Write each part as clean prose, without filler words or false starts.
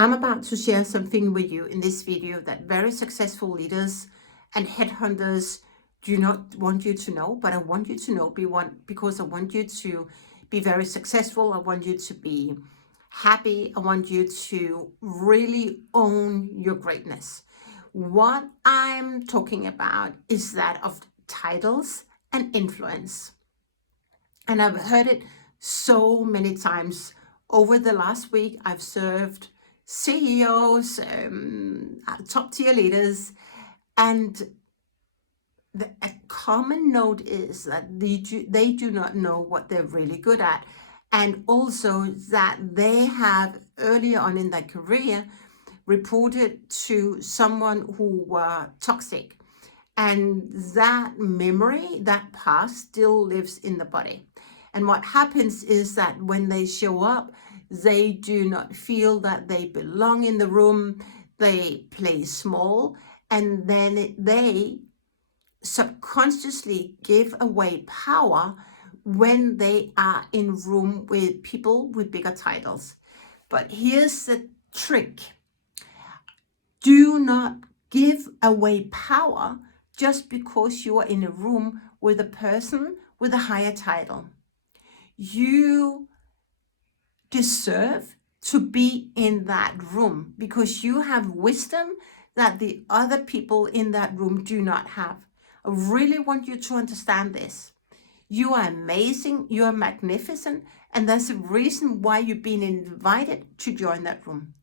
I'm about to share something with you in this video that very successful leaders and headhunters do not want you to know, but I want you to know because I want you to be very successful. I want you to be happy. I want you to really own your greatness. What I'm talking about is that of titles and influence. And I've heard it so many times over the last week. I've served CEOs, top tier leaders, and a common note is that they do not know what they're really good at. And also that they have earlier on in their career reported to someone who were toxic. And that memory, that past still lives in the body. And what happens is that when they show up, they do not feel that they belong in the room. They play small, and then they subconsciously give away power when they are in room with people with bigger titles. But here's the trick. Do not give away power just because you are in a room with a person with a higher title. You deserve to be in that room because you have wisdom that the other people in that room do not have. I really want you to understand this. You are amazing, you are magnificent, and there's a reason why you've been invited to join that room.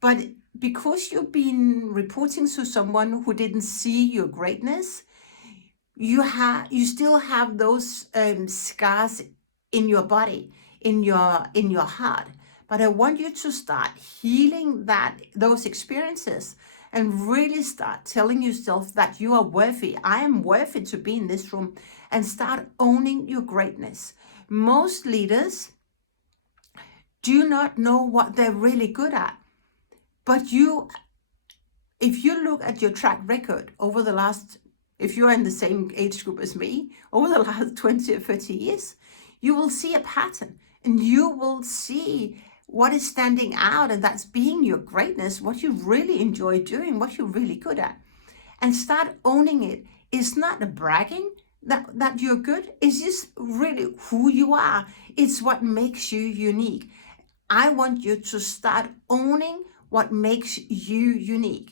But because you've been reporting to someone who didn't see your greatness, you still have those scars in your body, in your heart. But I want you to start healing those experiences and really start telling yourself that you are worthy. I am worthy to be in this room, and start owning your greatness. Most leaders do not know what they're really good at. But if you look at your track record over the last, if you are in the same age group as me, over the last 20 or 30 years, you will see a pattern, and you will see what is standing out, and that's being your greatness, what you really enjoy doing, what you're really good at. And start owning it. It's not a bragging that you're good. It's just really who you are. It's what makes you unique. I want you to start owning what makes you unique.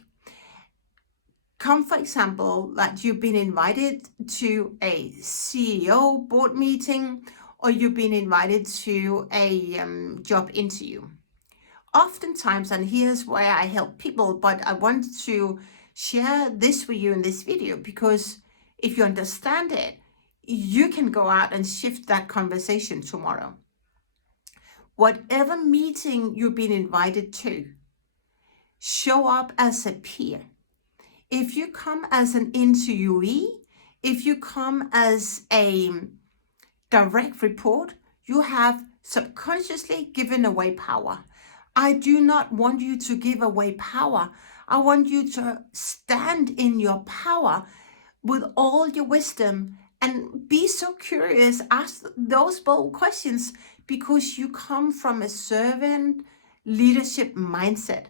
Come, for example, that you've been invited to a CEO board meeting, or you've been invited to a job interview. Oftentimes, and here's why I help people, but I want to share this with you in this video, because if you understand it, you can go out and shift that conversation tomorrow. Whatever meeting you've been invited to, show up as a peer. If you come as an interviewee, if you come as a direct report, you have subconsciously given away power. I do not want you to give away power. I want you to stand in your power with all your wisdom and be so curious, ask those bold questions, because you come from a servant leadership mindset.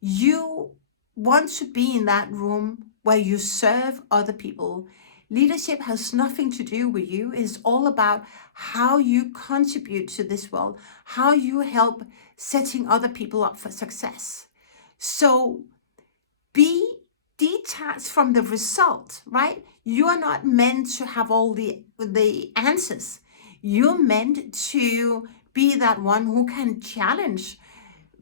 You want to be in that room where you serve other people. Leadership has nothing to do with you. It's all about how you contribute to this world, how you help setting other people up for success. So be detached from the result, right? You are not meant to have all the answers. You're meant to be that one who can challenge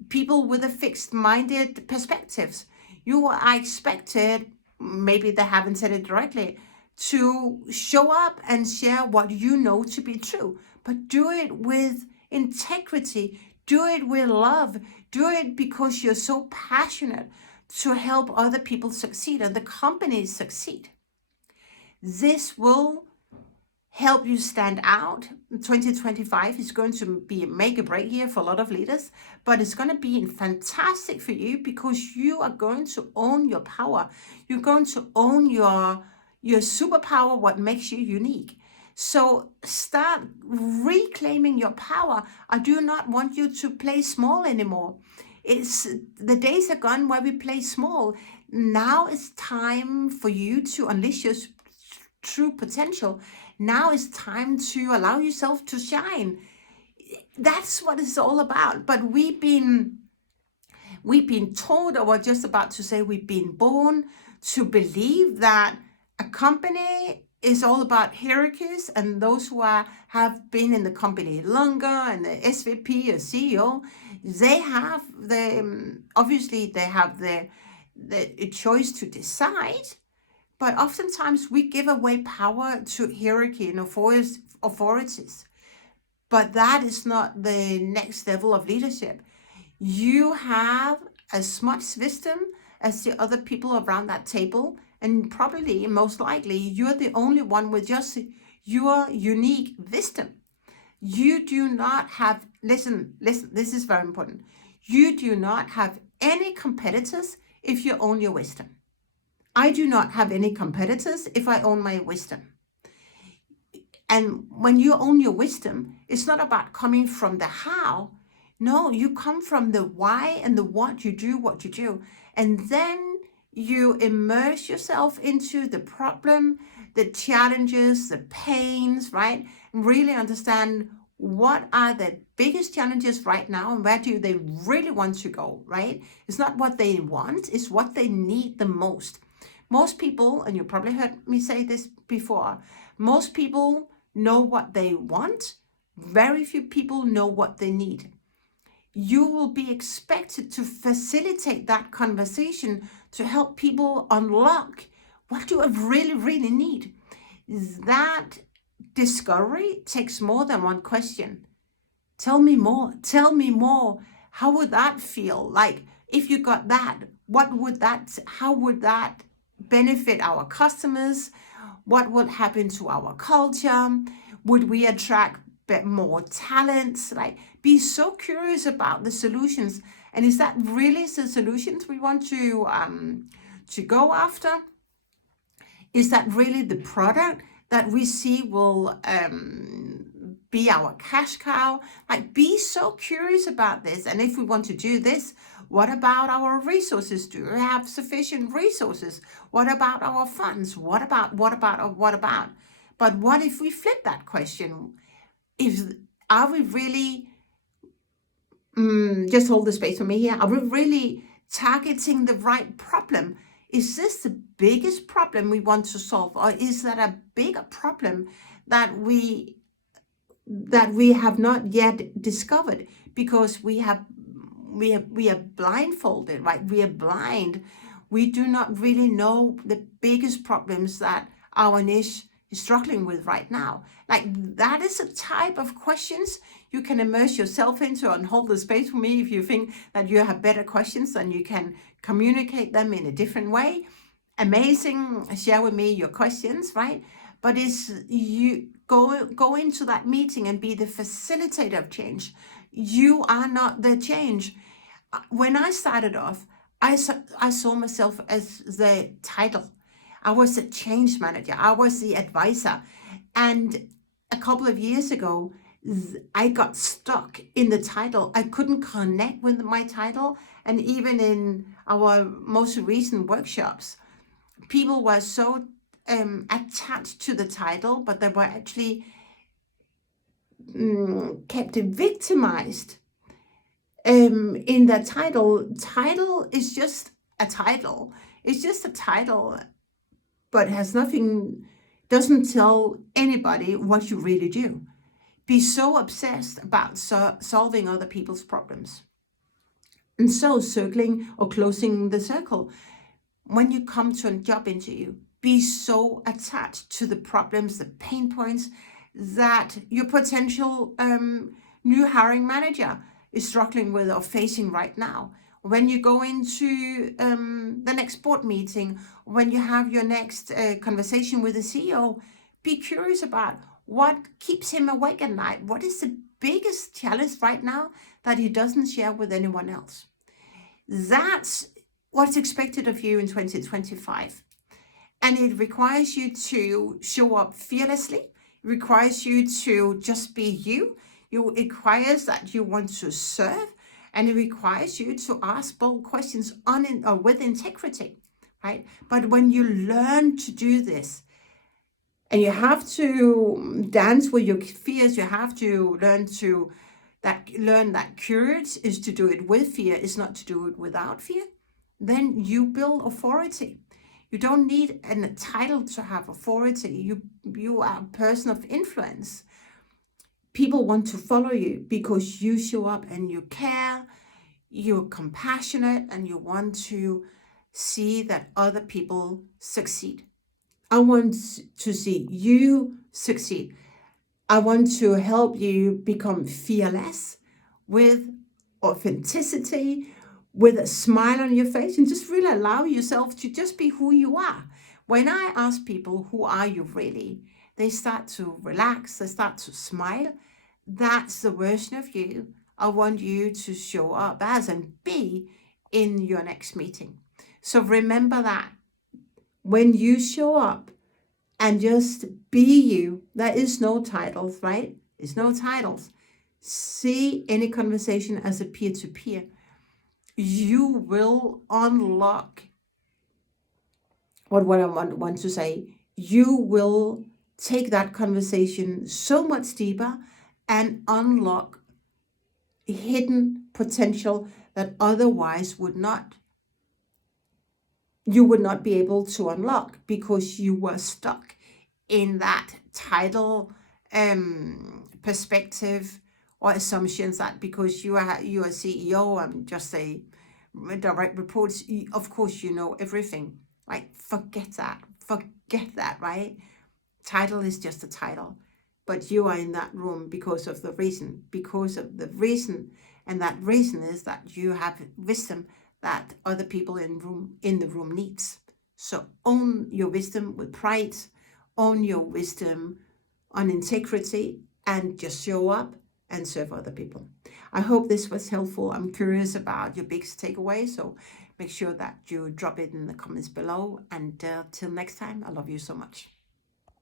people with a fixed-minded perspectives. You are expected, maybe they haven't said it directly, to show up and share what you know to be true, but do it with integrity, do it with love, do it because you're so passionate to help other people succeed and the companies succeed. This will help you stand out. 2025 is going to be a make or break year for a lot of leaders, but it's going to be fantastic for you because you are going to own your power. You're going to own your superpower, what makes you unique. So start reclaiming your power. I do not want you to play small anymore. It's the days are gone where we play small. Now it's time for you to unleash your true potential. Now it's time to allow yourself to shine. That's what it's all about. But we've been told, or we're just about to say, we've been born to believe that a company is all about hierarchies, and those who have been in the company longer, and the SVP or CEO, they have obviously they have the choice to decide, but oftentimes we give away power to hierarchy and authorities. But that is not the next level of leadership. You have as much wisdom as the other people around that table, and probably, most likely, you're the only one with just your unique wisdom. You do not have, listen, this is very important. You do not have any competitors if you own your wisdom. I do not have any competitors if I own my wisdom. And when you own your wisdom, it's not about coming from the how. No, you come from the why and the what you do. And then you immerse yourself into the problem, the challenges, the pains, right? And really understand what are the biggest challenges right now and where do they really want to go, right? It's not what they want, it's what they need the most. Most people, and you probably heard me say this before, most people know what they want. Very few people know what they need. You will be expected to facilitate that conversation to help people unlock what do I really, really need. That discovery takes more than one question. Tell me more. Tell me more. How would that feel? Like, if you got that, how would that benefit our customers? What would happen to our culture? Would we attract more talents? Like, be so curious about the solutions. And is that really the solutions we want to go after? Is that really the product that we see will be our cash cow? Like, be so curious about this. And if we want to do this, what about our resources? Do we have sufficient resources? What about our funds? What about? But what if we flip that question? Are we really, just hold the space for me here, are we really targeting the right problem? Is this the biggest problem we want to solve, or is that a bigger problem that we have not yet discovered because we are blindfolded, right? We are blind. We do not really know the biggest problems that our niche is struggling with right now. Like, that is a type of questions you can immerse yourself into, and hold the space for me if you think that you have better questions and you can communicate them in a different way. Amazing. Share with me your questions, right? But it's you go into that meeting and be the facilitator of change. You are not the change. When I started off, I saw myself as the title. I was the change manager. I was the advisor. And a couple of years ago, I got stuck in the title. I couldn't connect with my title. And even in our most recent workshops, people were so attached to the title, but they were actually kept victimized in that title. Title is just a title. It's just a title, but has nothing, doesn't tell anybody what you really do. Be so obsessed about solving other people's problems. And so, circling or closing the circle, when you come to a job interview, be so attached to the problems, the pain points that your potential new hiring manager is struggling with or facing right now. When you go into the next board meeting, when you have your next conversation with the CEO, be curious about what keeps him awake at night. What is the biggest challenge right now that he doesn't share with anyone else? That's what's expected of you in 2025. And it requires you to show up fearlessly. It requires you to just be you. It requires that you want to serve And it requires you to ask bold questions or with integrity, right? But when you learn to do this, and you have to dance with your fears, you have to learn that courage is to do it with fear, is not to do it without fear. Then you build authority. You don't need a title to have authority. You are a person of influence. People want to follow you because you show up and you care, you're compassionate, and you want to see that other people succeed. I want to see you succeed. I want to help you become fearless with authenticity, with a smile on your face, and just really allow yourself to just be who you are. When I ask people, who are you really? They start to relax, they start to smile. That's the version of you I want you to show up as and be in your next meeting. So remember that when you show up and just be you, there is no titles, right? There's no titles. See any conversation as a peer-to-peer. You will unlock what I want to say. You will take that conversation so much deeper and unlock hidden potential that otherwise you would not be able to unlock because you were stuck in that title perspective or assumptions that because you are CEO and just a direct reports, of course you know everything, right? Forget that, right? Title is just a title, but you are in that room because of the reason, and that reason is that you have wisdom that other people in the room needs. So own your wisdom with pride, own your wisdom on integrity, and just show up and serve other people. I hope this was helpful. I'm curious about your biggest takeaway, so make sure that you drop it in the comments below. And till next time, I love you so much.